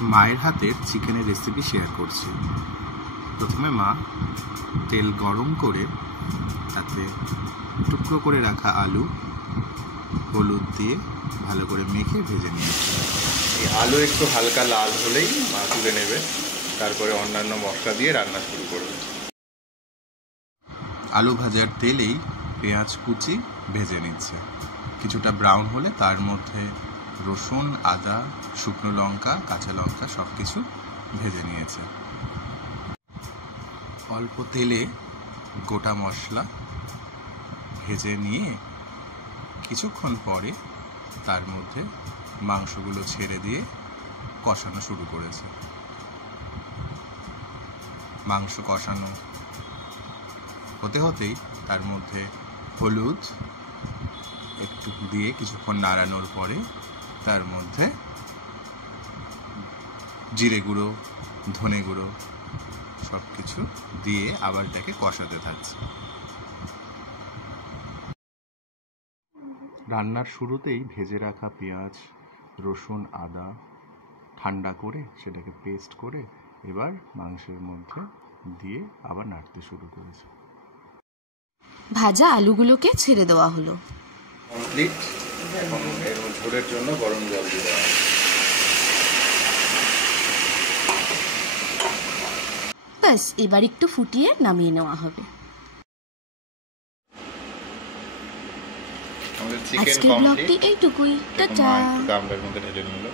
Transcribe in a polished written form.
মায়ের হাতের চিকেনের রেসিপি শেয়ার করছি। প্রথমে মা তেল গরম করে তাতে টুকরো করে রাখা আলু হলুদ দিয়ে ভালো করে মেখে ভেজে নিয়েছে। এই আলু একটু হালকা লাল হলেই মা তুলে নেবে, তারপরে অন্যান্য মশলা দিয়ে রান্না শুরু করবে। আলু ভাজার তেলেই পেঁয়াজ কুচি ভেজে নিচ্ছে। কিছুটা ব্রাউন হলে তার মধ্যে রসুন, আদা, শুকনো লঙ্কা, কাঁচা লঙ্কা সব কিছু ভেজে নিয়েছে। অল্প তেলে গোটা মশলা ভেজে নিয়ে কিছুক্ষণ পরে তার মধ্যে মাংসগুলো ছেড়ে দিয়ে কষানো শুরু করেছে। মাংস কষানো হতে হতেই তার মধ্যে হলুদ একটু দিয়ে কিছুক্ষণ নাড়ানোর পরে তার মধ্যে জিরে গুঁড়ো, ধনে গুঁড়ো সব কিছু দিয়ে আবার তাকে কষাতে থাকছে। রান্নার শুরুতেই ভেজে রাখা পেঁয়াজ, রসুন, আদা ঠান্ডা করে সেটাকে পেস্ট করে এবার মাংসের মধ্যে দিয়ে আবার নাড়তে শুরু করেছে। ভাজা আলুগুলোকে ছেড়ে দেওয়া হলো। কমপ্লিট। এখন এর ঝোলের জন্য গরম জল দিয়ে দেওয়া হবে। ব্যাস, এবার একটু ফুটিয়ে নামিয়ে নেওয়া হবে। আমাদের চিকেন আজকের ব্লগটি এইটুকুই। টাটা। গামলার মধ্যে ঢেলে নিল।